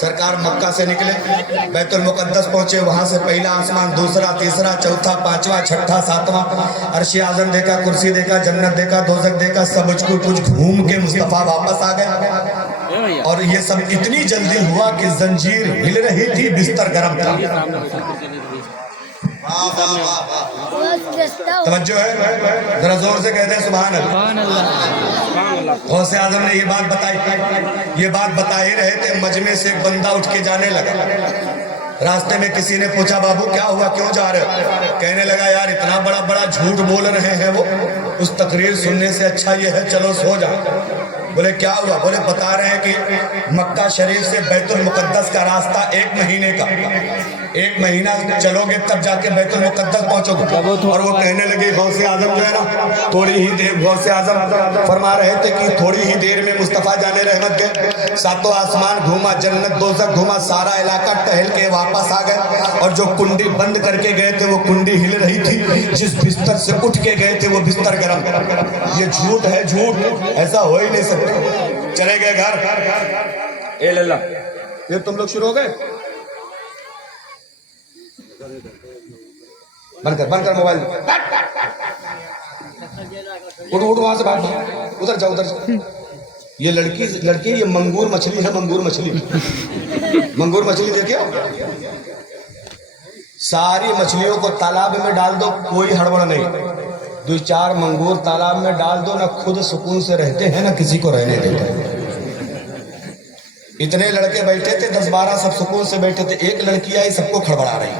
सरकार मक्का से निकले, बैतुल मुकद्दस पहुंचे, वहां से पहला आसमान, दूसरा, तीसरा, चौथा, पांचवा, छठा, सातवां, अर्श आज़म देखा, कुर्सी देखा, जन्नत देखा, दोज़ख देखा, सब कुछ घूम के मुस्तफा वापस आ गए। और ये सब इतनी जल्दी हुआ कि जंजीर हिल रही थी, बिस्तर गर्म था। तवज्जो है, जरा जोर से कहते हैं सुभान अल्लाह। गौसे आजम ने ये बात बता ही रहे थे, मजमे से एक बंदा उठ के जाने लगा। रास्ते में किसी ने पूछा, बाबू क्या हुआ, क्यों जा रहे हो? कहने लगा, यार इतना बड़ा झूठ बोल रहे हैं वो, उस तकरीर सुनने से अच्छा ये है चलो सो जाओ। बोले क्या हुआ? बोले बता रहे हैं कि मक्का शरीफ से बैतुल मुकद्दस का रास्ता 1 महीने का, 1 महीना चलोगे तब जाके बैतुल मुकद्दस पहुंचोगे। और वो कहने लगे, गौसे आजम जो है ना, थोड़ी ही देर, गौसे आजम फरमा रहे थे कि थोड़ी ही देर में मुस्तफा जाने रहमत गए, सातों आसमान घूमा, जन्नत दोज़ख घूमा, सारा इलाका टहल के वापस आ गए। और जो कुंडी बंद करके गए थे वो कुंडी हिल रही थी, जिस बिस्तर से उठ के गए थे वो बिस्तर गर्म। ये झूठ है, झूठ, ऐसा हो ही नहीं सकता। चले गए घर, ए लल्ला, फिर तुम लोग शुरू हो गए, बंद कर मोबाइल, उठ वहां से भाग, उधर जाओ। ये लड़की ये मंगूर मछली है, मंगूर मछली देखे हो? सारी मछलियों को तालाब में डाल दो, कोई हड़बड़ नहीं। 2-4 मंगूर तालाब में डाल दो, ना खुद सुकून से रहते हैं ना किसी को रहने देते हैं। इतने लड़के बैठे थे, 10-12 सब सुकून से बैठे थे, एक लड़की आई सबको खड़बड़ा रही।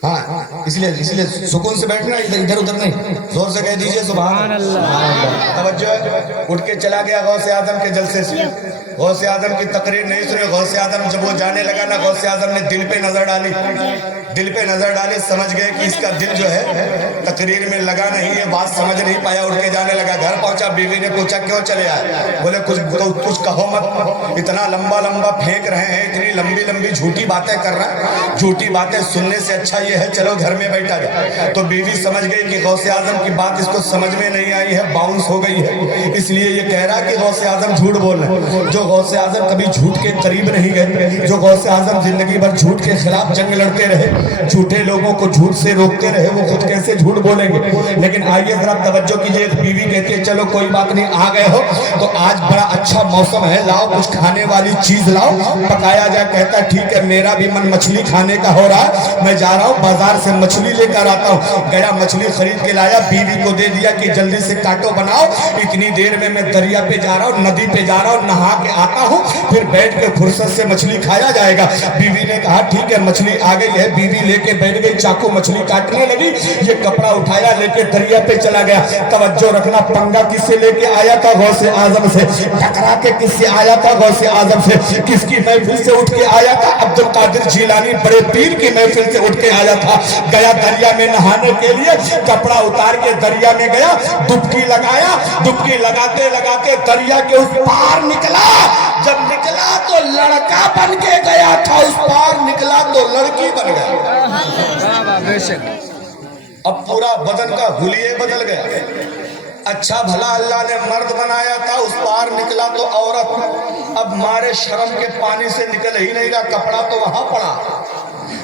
हाँ, इसलिए सुकून से बैठना, इधर उधर नहीं। जोर से कह दीजिए सुभान अल्लाह। तवज्जो है, उठ के चला गया गौसे आजम के जलसे से। गौसे आजम की तकरीर नहीं सुनी। गौसे आजम जब वो जाने लगा ना, गौसे आजम ने दिल पे नजर डाली, समझ गए कि इसका दिल जो है तकरीर में लगा नहीं, ये बात समझ नहीं पाया, उठ के जाने लगा। घर पहुंचा, बीवी ने पूछा क्यों चले आए? बोले कुछ कहो मत, इतना लंबा फेंक रहे हैं, इतनी लंबी झूठी बातें कर रहे हैं, झूठी बातें सुनने से अच्छा ये है चलो घर में बैठा जाए। तो बीवी समझ गई कि गौसे आजम की बात इसको समझ में नहीं आई है, बाउंस हो गई है, इसलिए ये कह रहा कि गौसे आजम झूठ बोल रहे हैं। जो गौसे आजम कभी झूठ के करीब नहीं गए, जो गौसे आजम जिंदगी भर झूठ के खिलाफ जंग लड़ते रहे, झूठे लोगों को झूठ से रोकते रहे, वो खुद कैसे झूठ बोलेंगे? लेकिन आइए जरा तवज्जो कीजिए, बीवी कहती है चलो कोई बात नहीं, आ गए हो तो आज बड़ा अच्छा मौसम है, लाओ कुछ खाने वाली चीज लाओ, पकाया जाए। कहता ठीक है, मेरा भी मन मछली खाने का हो रहा है, मैं जा रहा हूँ बाजार से मछली लेकर आता हूँ। गया, मछली खरीद के लाया, बीवी को दे दिया कि जल्दी से काटो बनाओ, इतनी देर में मैं दरिया पे जा रहा हूँ, नदी पे जा रहा हूँ, नहा के आता हूँ, फिर बैठ के फुर्सत से मछली खाया जाएगा। बीवी ने कहा ठीक है, मछली आ गई है। बीवी लेके बैठ गई, चाकू मछली काटने लगी, ये कपड़ा उठाया, लेके दरिया पे चला गया। तवज्जो रखना, पंगा किससे लेके आया था? गौसे आजम से। टकरा के किससे आया था? गौसे आजम से। किसकी महफिल से उठ के आया था? अब्दुल कादिर जिलानी बड़े पीर की महफिल से उठ के आया था। गया दरिया में नहाने के लिए, कपड़ा उतार के दरिया में गया, डुबकी लगाया, डुबकी लगाते लगाते दरिया के उस पार निकला। जब निकला तो लड़का बन के गया था, उस पार निकला तो लड़की बन गया। अब पूरा बदन का हुलिये बदल गया। अच्छा भला अल्लाह ने मर्द बनाया था, उस पार निकला तो औरत। अब मारे शर्म के पानी से निकल ही नहीं रहा, कपड़ा तो वहां पड़ा,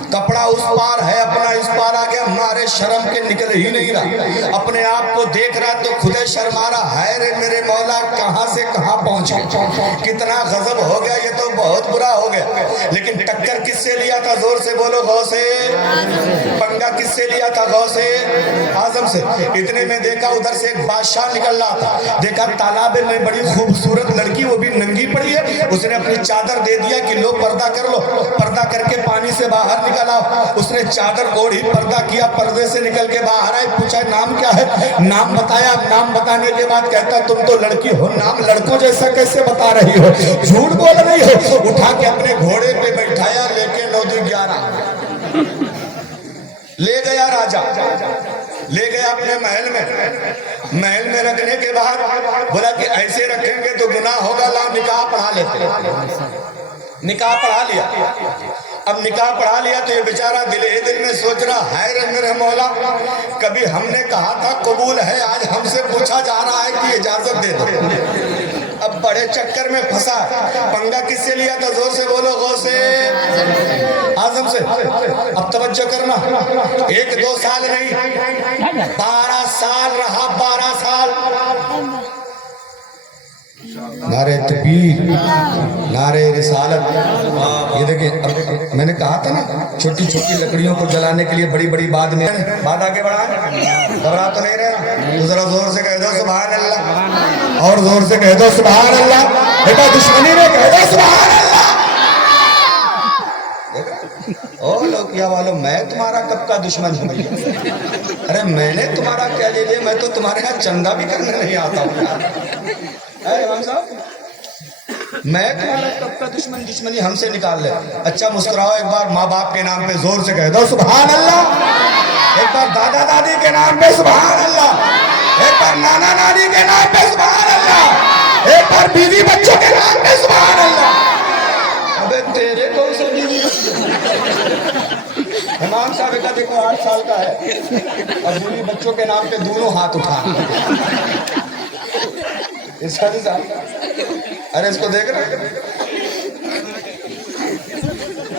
कपड़ा उस पार है, अपना इस पार आ गया, मारे शर्म के निकल ही नहीं रहा। अपने आप को देख रहा तो खुदे शर्मा रहा, है रे मेरे मौला कहां से कहां पहुंच गए, कितना गजब हो गया, ये तो बहुत बुरा हो गया। लेकिन टक्कर किससे लिया था? जोर से बोलो, गौसे। पंगा किससे लिया था? गौसे आजम से। इतने में देखा उधर से एक बादशाह निकल रहा था, देखा तालाब में बड़ी खूबसूरत लड़की, वो भी नंगी पड़ी है। उसने अपनी चादर दे दिया कि लो पर्दा कर लो, पर्दा करके पानी से बाहर निकला। उसने चादर ओढ़ी, पर्दा किया, पर्दे से निकल के बाहर आई, पूछा नाम क्या है? नाम बताया। नाम बताने के बाद कहता तुम तो लड़की हो, नाम लड़कों जैसा कैसे बता रही हो, झूठ बोल रही हो। उठा के अपने घोड़े पे बैठाया, लेके 9-11 ले गया राजा, ले गया अपने महल में रखने के बाद बोला कि ऐसे रखेंगे तो गुनाह होगा, ला निकाह पढ़ा लेते। निकाह पढ़ा लिया। अब निकाह पढ़ा लिया तो ये बेचारा दिल में सोच रहा, है रे मेरे मौला, कभी हमने कहा था कबूल है, आज हमसे पूछा जा रहा है कि इजाजत दे दो। अब बड़े चक्कर में फंसा। पंगा किससे लिया था? जोर से बोलो, गौसे आजम से। अब तवज्जो करना, 1-2 साल नहीं, 12 साल रहा, 12 साल। नारे तकबीर, नारे रिसालत। ये देखिए, मैंने कहा था ना, छोटी छोटी लकड़ियों को जलाने के लिए बड़ी बड़ी बात आगे बढ़ा। घबरा तो नहीं रहे? तो जरा जोर से कह दो सुभान अल्लाह, और जोर से कह दो सुभान अल्लाह। बेटा दुश्मनी में कह दो सुभान अल्लाह। ओ लोग क्या वालों, मैं तुम्हारा कब का दुश्मन हूँ भैया? अरे मैंने तुम्हारा क्या ले लिया? मैं तो तुम्हारे यहाँ चंदा भी करने नहीं आता हूँ। इमाम साहब, मैं तुम्हारा कब का दुश्मन? दुश्मनी हमसे निकाल ले। अच्छा मुस्कुराओ एक बार, माँ बाप के नाम पे जोर से कह दो सुभान अल्लाह। एक बार दादा दादी के नाम पे सुभान अल्लाह। एक बार नाना नानी के नाम पे सुभान अल्लाह। एक बार बीवी बच्चों के नाम पे सुभान अल्लाह। अबे तेरे कौन से बीवी? इमाम साहब का देखो 8 साल का है, और बीवी बच्चों के नाम पे दोनों हाथ उठा। अरे इसको देख रहे?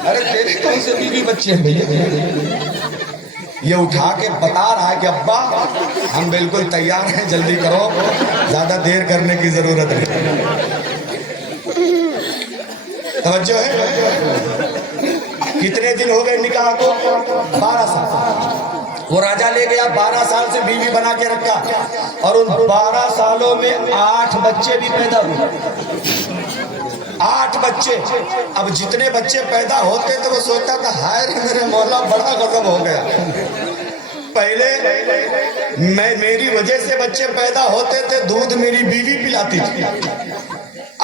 अरे तेरे कौन से बीवी बच्चे हैं भैया? ये उठा के बता रहा है कि अब्बा हम बिल्कुल तैयार हैं, जल्दी करो, ज्यादा देर करने की जरूरत है। तवज्जो है? कितने दिन हो गए निकाह को? 12 साल। वो राजा ले गया, 12 साल से बीवी बना के रखा, और उन 12 सालों में 8 बच्चे भी पैदा हुए। 8 बच्चे। अब जितने बच्चे पैदा होते थे वो सोचता था हाय रे मेरे मौला, बड़ा गजब हो गया। पहले मेरी वजह से बच्चे पैदा होते थे, दूध मेरी बीवी पिलाती थी।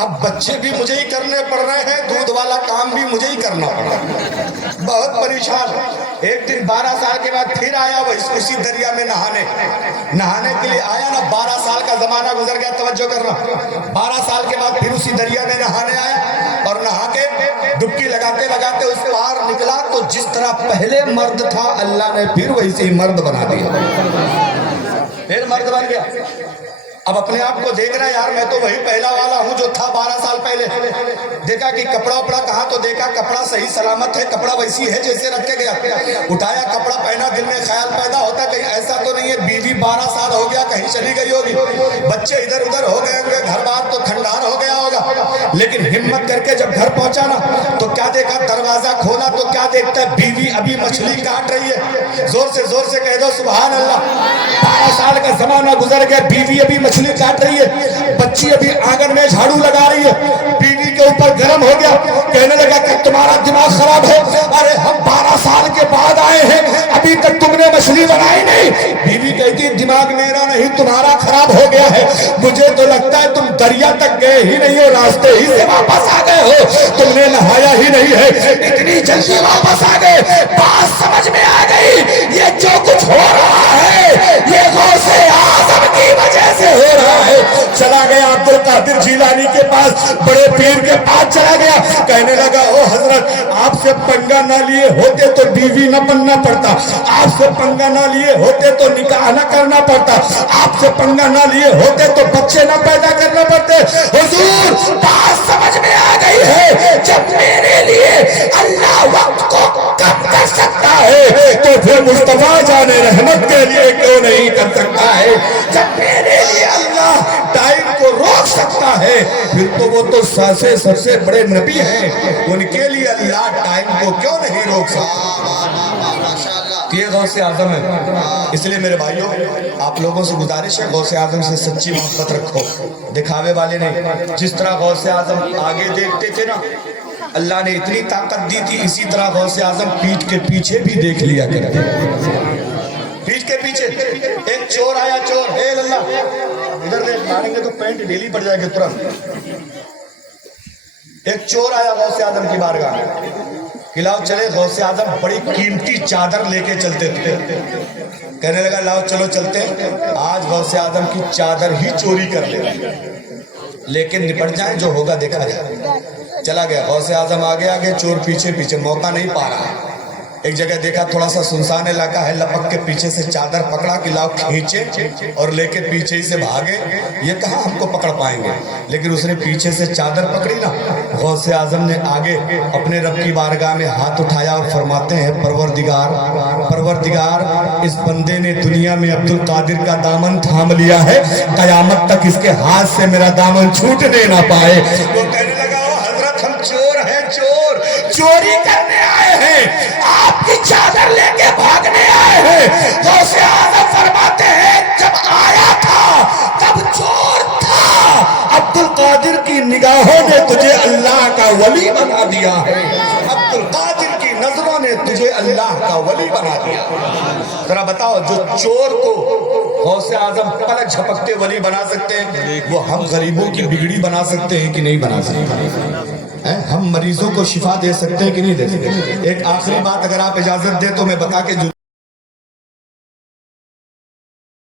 अब बच्चे भी मुझे ही करने पड़ रहे हैं, दूध वाला काम भी मुझे ही करना पड़ रहा है। बहुत परेशान। एक दिन 12 साल के बाद फिर आया वो उसी दरिया में नहाने के लिए आया ना। 12 साल का जमाना गुजर गया, तवज्जो करना। 12 साल के बाद फिर उसी दरिया में नहाने आया, और नहा के डुबकी लगाते लगाते उस पार निकला तो जिस तरह पहले मर्द था, अल्लाह ने फिर वैसे ही मर्द बना दिया। फिर मर्द बन गया। अब अपने आप को देख रहा है, यार मैं तो वही पहला वाला हूँ जो था 12 साल पहले। देखा कि कपड़ा उपड़ा कहा, तो देखा कपड़ा सही सलामत है, कपड़ा वैसी है जैसे रखे गया। उठाया कपड़ा पहना, दिल में ख्याल पैदा होता कहीं ऐसा तो नहीं है बीवी 12 साल हो गया कहीं चली गई होगी, बच्चे इधर उधर हो गए होंगे, घर बार तो खंडार हो गया होगा। लेकिन हिम्मत करके जब घर पहुंचा ना, तो क्या देखा? दरवाजा खोला तो क्या देखता है? बीवी अभी मछली काट रही है। जोर से कह दो सुभान अल्लाह। 12 साल का जमाना गुजर गया, बीवी अभी मछली काट रही है, बच्ची अभी आंगन में झाड़ू लगा रही है। बीवी के ऊपर गर्म हो गया, कहने लगा कि तुम्हारा दिमाग खराब है, अरे हम 12 साल के बाद आए हैं, अभी तक तुमने मछली बनाई नहीं। बीवी कहती दिमाग मेरा नहीं तुम्हारा खराब हो गया है, मुझे तो लगता है तुम दरिया तक गए ही नहीं हो, रास्ते ही से वापस आ गए हो, तुमने नहाया ही नहीं है, इतनी जल्दी वापस आ गए। बात समझ में आ गई, ये जो कुछ हो रहा है ये गौसे आजम की वजह से हो रहा है। चला गया अब्दुल कादिर जिलानी के पास, बड़े पीर के पास चला गया, कहने लगा ओ हजरत आपसे पंगा ना लिए होते तो बीवी न बनना पड़ता, आपसे पंगा ना लिए होते तो निकाह न करना पड़ता, आपसे पंगा ना लिए होते तो बच्चे न पैदा करना पड़ते। हुजूर बात समझ में आ गई है, जब मेरे लिए अल्लाह वक्त को कम कर सकता है तो फिर मुस्तफा जाने रहमत के लिए क्यों नहीं कर सकता है? जब मेरे लिए अल्लाह टाइम को रोक सकता है, फिर तो वो तो सबसे बड़े नबी हैं, उनके लिए अल्लाह टाइम को क्यों नहीं रोक सकता? ये गौसे आजम है। इसलिए मेरे भाइयों, आप लोगों से गुजारिश है, गौसे आजम से सच्ची मोहब्बत रखो, दिखावे वाले नहीं। जिस तरह गौसे आजम आगे देखते थे ना, अल्लाह ने इतनी ताकत दी थी, इसी तरह गौसे आजम पीठ के पीछे भी देख लिया करते। पीठ के पीछे एक चोर आया, चोर हे अल्लाह, इधर देख, मारेंगे तो पैंट ढीली पड़ जाएगी तुरंत। एक चोर आया गौसे आजम की बारगाह में, खिलाओ चले। गौसे आजम बड़ी कीमती चादर लेके चलते थे, कहने लगा लाओ चलो चलते, आज गौसे आजम की चादर ही चोरी कर ले, लेकिन निपट जाए, जो होगा देखा जाए। चला गया गौसे आजम आगे आगे, चोर पीछे पीछे, मौका नहीं पा रहा। ایک جگہ دیکھا تھوڑا سا سنسان علاقہ ہے, لپک کے پیچھے سے چادر پکڑا کہ لاؤ کھینچے اور لے کے پیچھے ہی سے بھاگے, یہ کہاں ہم کو پکڑ پائیں گے. لیکن اس نے پیچھے سے چادر پکڑی نا, غوث اعظم نے آگے اپنے رب کی بارگاہ میں ہاتھ اٹھایا اور فرماتے ہیں پروردگار اس بندے نے دنیا میں عبد القادر کا دامن تھام لیا ہے, قیامت تک اس کے ہاتھ سے میرا دامن چھوٹنے نہ پائے. وہ کہنے لگا حضرت ہم چور ہیں, چوری کرنے آئے ہیں, آپ کی چادر لے کے بھاگنے آئے ہیں. غوث اعظم فرماتے ہیں جب آیا تھا تب چور تھا, عبد القادر کی نگاہوں نے تجھے اللہ کا ولی بنا دیا ہے, عبد القادر کی نظروں نے تجھے اللہ کا ولی بنا دیا. ذرا بتاؤ, جو چور کو غوث اعظم پلک جھپکتے ولی بنا سکتے ہیں, وہ ہم غریبوں کی بگڑی بنا سکتے ہیں کہ نہیں بنا سکتے؟ ہم مریضوں کو شفا دے سکتے ہیں کہ نہیں دے سکتے؟ ایک آخری بات اگر آپ اجازت دیں تو میں بتا کے